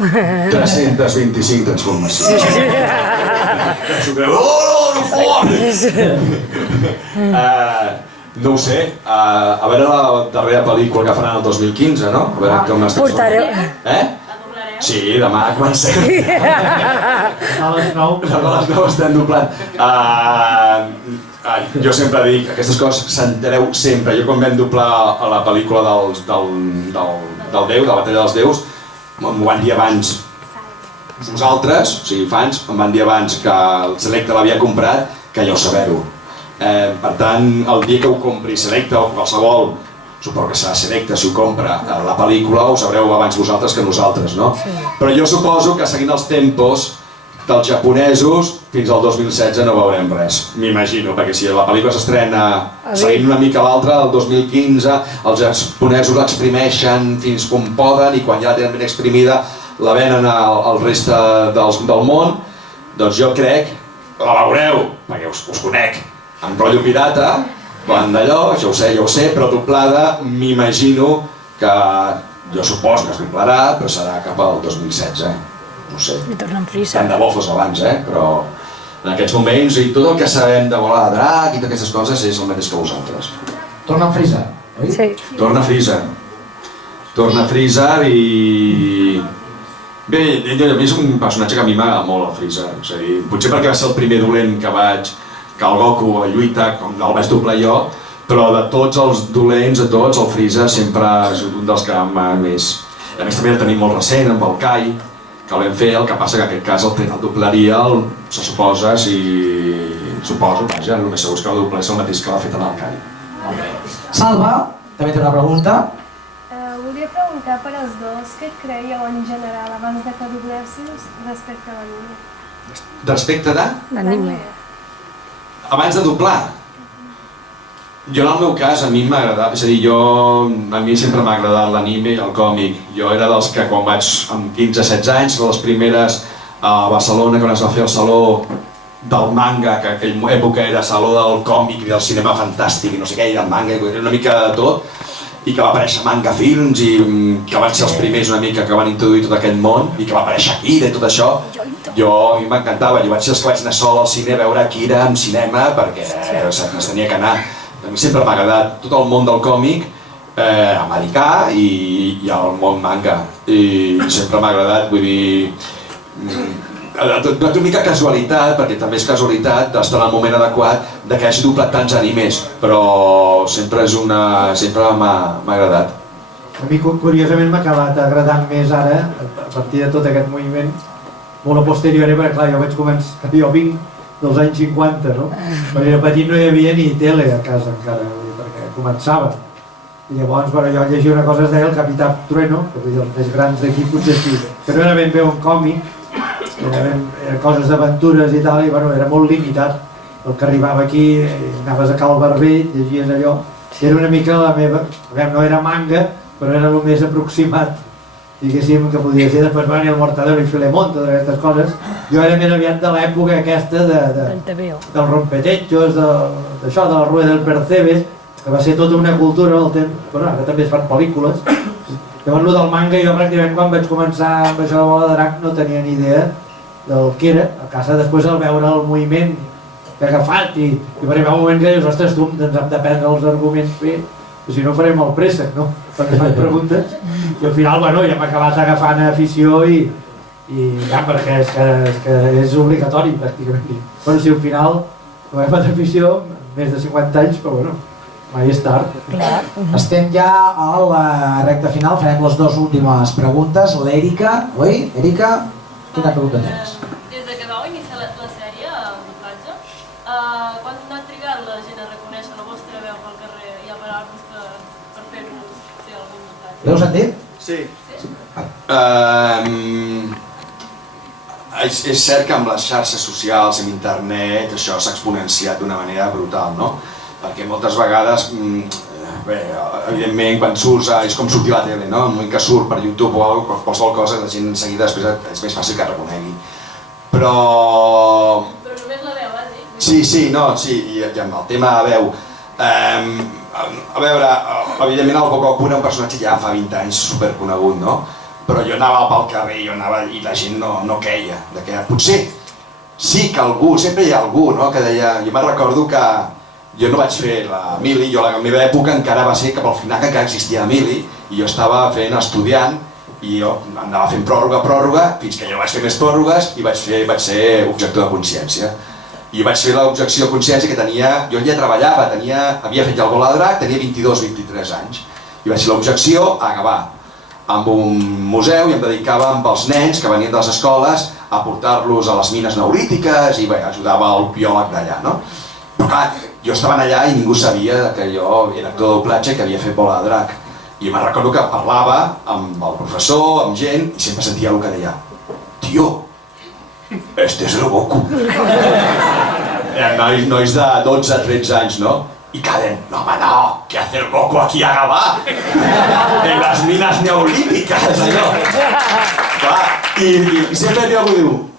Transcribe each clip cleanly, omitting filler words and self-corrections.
325 transformacions. Oh, no fot! No ho sé, a veure la darrera pel·lícula que faran el 2015, no? A veure com es Portareu. Sí, demà comencem. A les 9. A les 9 estem doblant. Jo sempre dic, aquestes coses s'entereu sempre. Jo quan vam doblar a la pel·lícula del Déu, de la Batalla dels Déus, m'ho van dir abans. Vosaltres, o sigui, fans, em van dir abans que el Selecta l'havia comprat, que ja ho saber-ho. Per tant, el dia que ho compri Selecta o qualsevol, suposo que serà Selecta si ho compra la pel·lícula, ho sabreu abans vosaltres que nosaltres, no? Però jo suposo que seguint els tempos dels japonesos, fins al 2016 no veurem res, m'imagino, perquè si la pel·lícula s'estrena seguint una mica l'altra, el 2015, els japonesos l'exprimeixen fins com poden i quan ja la tenen ben exprimida la venen al reste del món, doncs jo crec, la veureu, perquè us conec, en rotllo pirata, quan d'allò, jo ho sé, però doblada m'imagino que jo supos que es doblarà, però serà cap al 2016, no sé. I torna amb frissa. Tant de bo fos abans, però en aquests moments i tot el que sabem de volar de drac i totes aquestes coses és el mateix que vosaltres. Torna amb Freezer, oi? Sí. Torna Freezer. Torna Freezer i... Bé, a mi és un personatge que a mi m'agrada molt, el Freezer. És a dir, potser perquè va ser el primer dolent que el Goku lluita, com el vaig doblar jo, però de tots els dolents, de tots, el Freezer sempre és un dels que m'ha més... A més també el tenim molt recent, amb el Kai, que el vam fer, el que passa que en aquest cas el doblaria, se suposa, suposo, vaja, el més segur és que el doblés el mateix que l'ha fet en el Kai. Salva, també té una pregunta. Volia preguntar per als dos què creieu en general abans de que doblessin respecte a l'anime. Respecte de? L'anime. Abans de doblar. Jo en el meu cas, a mi m'agrada, és a dir, a mi sempre m'ha agradat l'anime i el còmic. Jo era dels que quan vaig amb 15-16 anys, les primeres a Barcelona, quan es va fer el saló del manga, que en aquella època era saló del còmic i del cinema fantàstic i no sé què, i del manga, era una mica de tot, i que va aparèixer Manga Films i que van ser els primers una mica que van introduir tot aquest món i que va aparèixer Akira i tot això. A mi m'encantava, jo vaig ser els que vaig anar sol al cine a veure Akira en cinema perquè es tenia que anar. A mi sempre m'ha agradat tot el món del còmic americà i el món manga i sempre m'ha agradat, vull dir, una mica casualitat, perquè també és casualitat d'estar en el moment adequat de que hagi doblat tants animes, però sempre m'ha agradat. A mi curiosament m'ha acabat agradant més ara, a partir de tot aquest moviment, molt a posteriori, perquè clar, jo vinc dels anys 50, no? Quan era petit no hi havia ni tele a casa encara, perquè començava. I llavors, jo llegia una cosa que es deia el Capità Trueno, que vull dir, els més grans d'aquí potser sí, que no era ben bé un còmic, eren coses d'aventures i tal, i era molt limitat. El que arribava aquí, anaves a Cal Barbell, llegies allò, era una mica la meva, no era manga, però era el més aproximat, diguéssim, que podia ser. Després va venir el Mortadelo i Filemón, totes aquestes coses. Jo era més aviat de l'època aquesta del rompetechos, d'això, de la Rueda del Percebes, que va ser tota una cultura al temps, però ara també es fan pel·lícules. Llavors, el del manga, jo pràcticament quan vaig començar amb això de la bola de drac no tenia ni idea del que era. A casa després al veure el moviment que ha agafat i va arribar un moment que dius, ostres, tu, ens hem d'aprendre els arguments bé, si no farem el préssec, no? Perquè fan preguntes. I al final, ja m'ha acabat agafant afició i ja, perquè és que és obligatori pràcticament. Però si al final m'ha agafat afició, més de 50 anys, però mai és tard. Estem ja a la recta final, farem les dues últimes preguntes. L'Èrica, oi? Èrica, quina pregunta tens? Des de que vau iniciar la sèrie, el doblatge, quan ha trigat la gent a reconèixer la vostra veu pel carrer i a parar-vos per fer-vos fer algun doblatge? L'heu sentit? Sí. És cert que amb les xarxes socials, amb internet, això s'ha exponenciat d'una manera brutal, no? Perquè moltes vegades, evidentment, quan surts, és com sortir a la tele, no? En el moment que surt per YouTube o qualsevol cosa, la gent en seguida després és més fàcil que reconegui. Però només la veu, has dit? Sí, i amb el tema de veu. A veure, evidentment el Goku era un personatge ja fa 20 anys superconegut, no? però jo anava pel carrer i la gent no queia. Que potser sí que algú, sempre hi ha algú, no? Que deia... Jo me'n recordo que jo no vaig fer la mili, la meva època encara va ser cap al final que encara existia la mili, i jo estava estudiant, i jo anava fent pròrroga, fins que jo vaig fer més pròrrogues i vaig ser objector de consciència. I vaig fer l'objecció de consciència que tenia... Jo ja treballava, havia fet ja el vol a drac, tenia 22-23 anys. I vaig fer l'objecció a Gavà, amb un museu, i em dedicava amb els nens que venien de les escoles a portar-los a les mines neolítiques i ajudava el biòleg d'allà, no? Però clar, jo estava allà i ningú sabia que jo era actor de doblatge i que havia fet vol a drac. I me'n recordo que parlava amb el professor, amb gent, i sempre sentia el que deia: «Tio, este es el Goku». Eren nois de 12-13 anys, no? I cada any, «No, home, no, ¿qué hace el Goku aquí a Gavà? En las minas neolíticas, allò». Clar, i sempre hi havia algú que diu: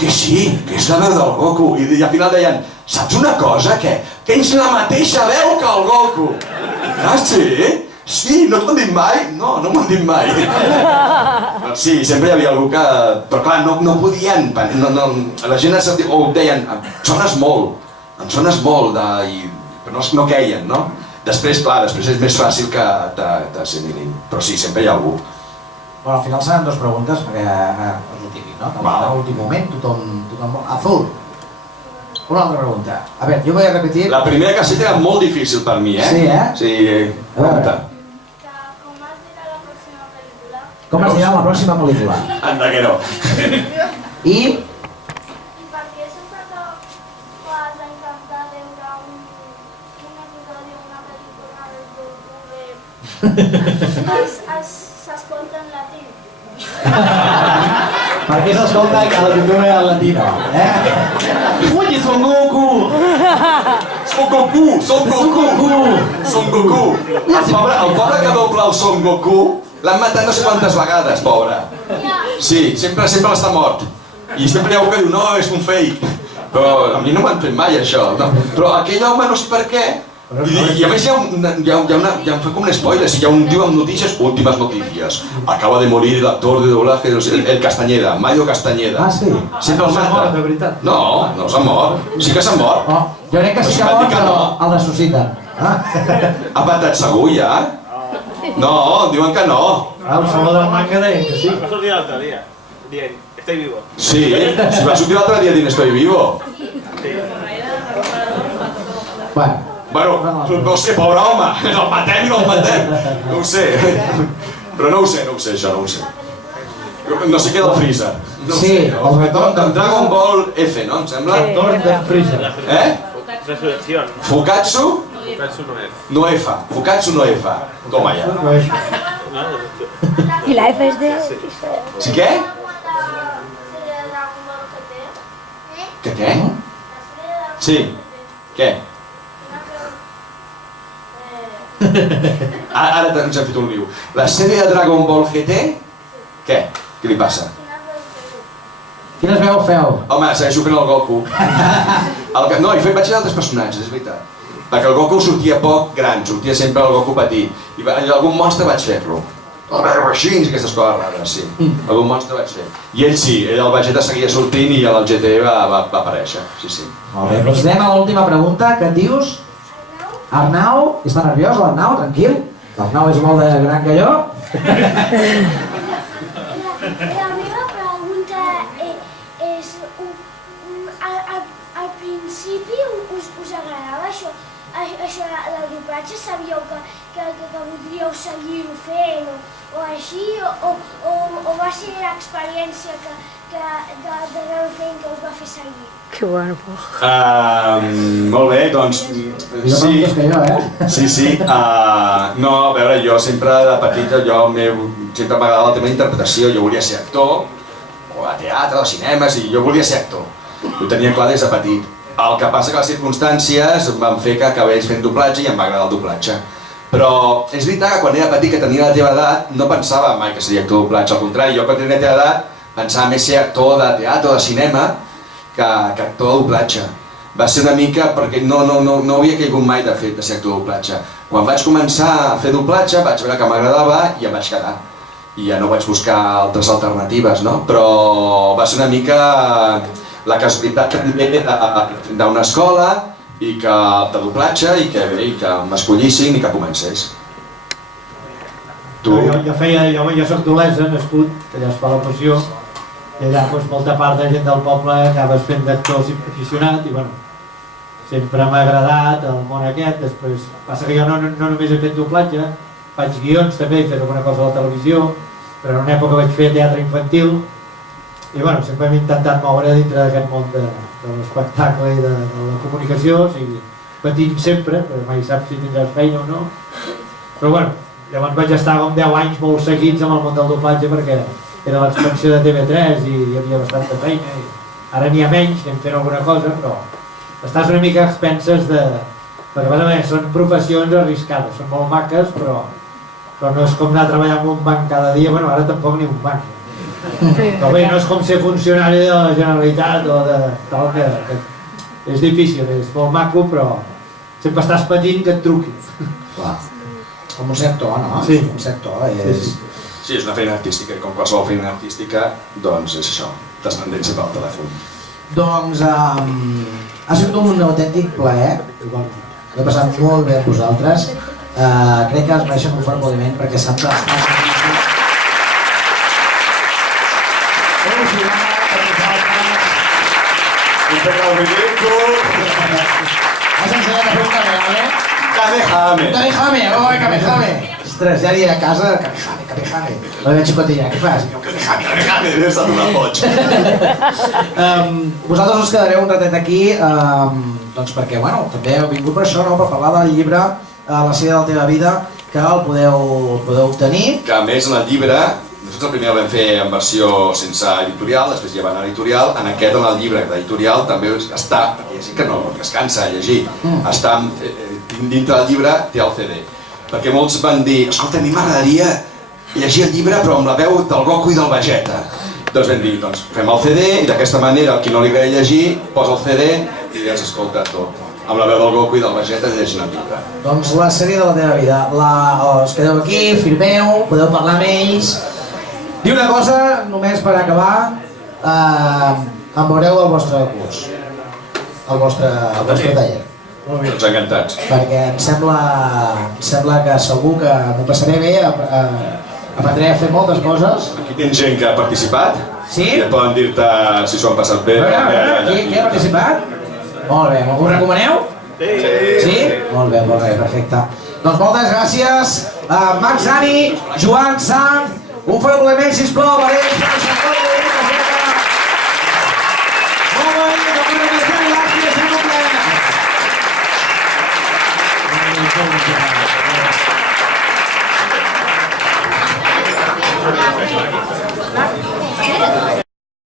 que sí, que és la veu del Goku. I al final deien: «Saps una cosa? Que tens la mateixa veu que el Goku». Ah, sí? Sí, no t'ho han dit mai? No, no m'ho han dit mai. Sí, sempre hi havia algú que... Però clar, no podien... La gent ho deien: «Sones molt, em sones molt», però no queien, no? Després, clar, després és més fàcil que t'assimilin. Però sí, sempre hi ha algú. Bueno, al final seran dues preguntes, perquè és el típic, no? Que a l'últim moment tothom... Azul. Una altra pregunta. A veure, jo voy a repetir... La primera caseta era molt difícil per mi, eh? Sí, eh? Sí, pregunta. Com es dirà la pròxima pel·lícula? Anda que no. I... Per què sempre que vas a intentar veure un episodi o una pel·lícula s'escolta en latí? Per què s'escolta que la pintura és latina? Ui, Son Goku! Son Goku! El pobre que dobla el Son Goku l'han matat no sé quantes vegades, pobre. Sí, sempre l'està mort. I sempre hi ha algú que diu: «No, és un fake». Però a mi no m'han fet mai això. Però aquell home no sé per què. I a més hi ha com un spoiler, si hi ha un diu amb notícies, últimes notícies. Acaba de morir el actor de doblaje, el Castañeda, Mario Castañeda. Ah, sí? Sempre el mata. de veritat? No, no s'ha mort. Sí que s'ha mort. Jo crec que sí que mort, però el ressusciten. Ha patat segur ja? No, diuen que no. El saló del manga deien que sí. Va sortir l'altre dia, dient, estoy vivo. Sí, si va sortir l'altre dia dient estoy vivo. Bueno, No sé, pobre home, el matem i no el matem. No ho sé. Però no ho sé, això, no ho sé. No sé què del Freezer. Sí, el retorn de Dragon Ball F, no? Em sembla? El torn de Freezer. Resurrección. Fukatsu Fukatsu no es. no F. Fukatsu no F. Toma ja. No és... ¿Y la F es de...? Sí, què? Què? Sí. Què? Ara ens hem fet un liu. La sèrie de Dragon Ball GT? Què? Què li passa? quines veu feu? Home, segueixo fent el Goku. No, vaig fer altres personatges, és veritat. Perquè el Goku sortia poc gran, sortia sempre el Goku petit. I algun monstre vaig fer-lo. Així, aquestes coses rares, sí. Algun monstre vaig fer. I ell sí, el Vegeta seguia sortint i el GT va aparèixer, sí. Molt bé, doncs anem a l'última pregunta. Què et dius? Arnau? Està nerviós l'Arnau? Tranquil. L'Arnau és molt de gran que jo. La meva pregunta és, al principi us agradava això del doblatge? Sabíeu que voldríeu seguir-ho fent o així? O va ser l'experiència de veure fent que us va fer seguir? Qué bueno. Molt bé, doncs... Sí. Sí. No, a veure, jo sempre de petit sempre m'agradava el tema d'interpretació. Jo volia ser actor, o de teatre, de cinemes, i jo volia ser actor. Ho tenia clar des de petit. El que passa que les circumstàncies em van fer que acabés fent doblatge i em va agradar el doblatge. Però és veritat que quan era petit, que tenia la teva edat, no pensava mai que seria actor de doblatge. Al contrari, jo quan tenia la teva edat pensava més ser actor de teatre o de cinema que actor de doblatge. Va ser una mica perquè no havia caigut mai de ser actor de doblatge. Quan vaig començar a fer doblatge vaig veure que m'agradava i em vaig quedar. i ja no vaig buscar altres alternatives, no? Però va ser una mica la casualitat també d'una escola i que de doblatge i que m'escollissin i que comencés. Tu? Jo soc d'Olesa, nascut, que allà es fa la passió, i allà molta part de gent del poble acabes fent d'actor aficionat i bueno, sempre m'ha agradat el món aquest. Després passa que jo no només he fet doblatge, faig guions també, he fet alguna cosa a la televisió, però en una època vaig fer teatre infantil i bueno, sempre m'he intentat moure dintre d'aquest món de l'espectacle i de la comunicació, o sigui, patint sempre, perquè mai saps si tindràs feina o no. Però bueno, llavors vaig estar com 10 anys molt seguits amb el món del doblatge perquè era l'expansió de TV3 i hi havia bastanta feina i ara n'hi ha menys, anem fent alguna cosa, però estàs una mica a expenses de... perquè a més són professions arriscades, són molt maques, però no és com anar a treballar en un banc cada dia, bueno, ara tampoc ni un banc. Però bé, no és com ser funcionari de la Generalitat o de tal, que és difícil, és molt maco, però sempre estàs patint que et truquin. Clar. Com un cert to, no? Sí. Un cert to, Sí, és una feina artística i com qualsevol feina artística, doncs és això, descendència pel telèfon. Doncs ha sigut un autèntic plaer. L'he passat molt bé amb vosaltres. Crec que es mereixen un fort aplaudiment perquè s'han tastat. Has ensenyat a fer un kamehame? Kamehame! Ostres, ja aniré a casa, kamehame. La meva xicotilla, què fas? Kamehame, és una boig. Vosaltres us quedareu un ratet aquí, doncs perquè, bueno, també heu vingut per això, no? Per parlar del llibre La sèrie de la teva vida, que el podeu obtenir. Que a més en el llibre, nosaltres el primer el vam fer en versió sense editorial, després ja va anar a editorial, en el llibre d'editorial també està, perquè hi ha gent que no es cansa de llegir, està dintre del llibre, té el CD. Perquè molts van dir, escolta, a mi m'agradaria llegir el llibre però amb la veu del Goku i del Vegeta. Doncs vam dir, doncs fem el CD i d'aquesta manera el qui no li agrada llegir posa el CD i ja s'escolta tot. Amb la veu del Goku i del Vegeta llegint el llibre. Doncs la sèrie de la teva vida. Us quedeu aquí, firmeu, podeu parlar amb ells. Diu una cosa, només per acabar, em veureu al vostre curs, al vostre taller. Doncs encantats. Perquè em sembla que segur que m'ho passaré bé, aprendré a fer moltes coses. Aquí tens gent que ha participat. Sí? I poden dir-te si s'ho han passat bé. Qui ha participat? Molt bé, ho recomaneu? Sí? Molt bé, perfecte. Doncs moltes gràcies a Max Dani, Joan Sanz, un fort aplaudiment, sisplau, per ells, per el sector de la Vegeta. Molt bé, que per més bé, gràcies, un plaer.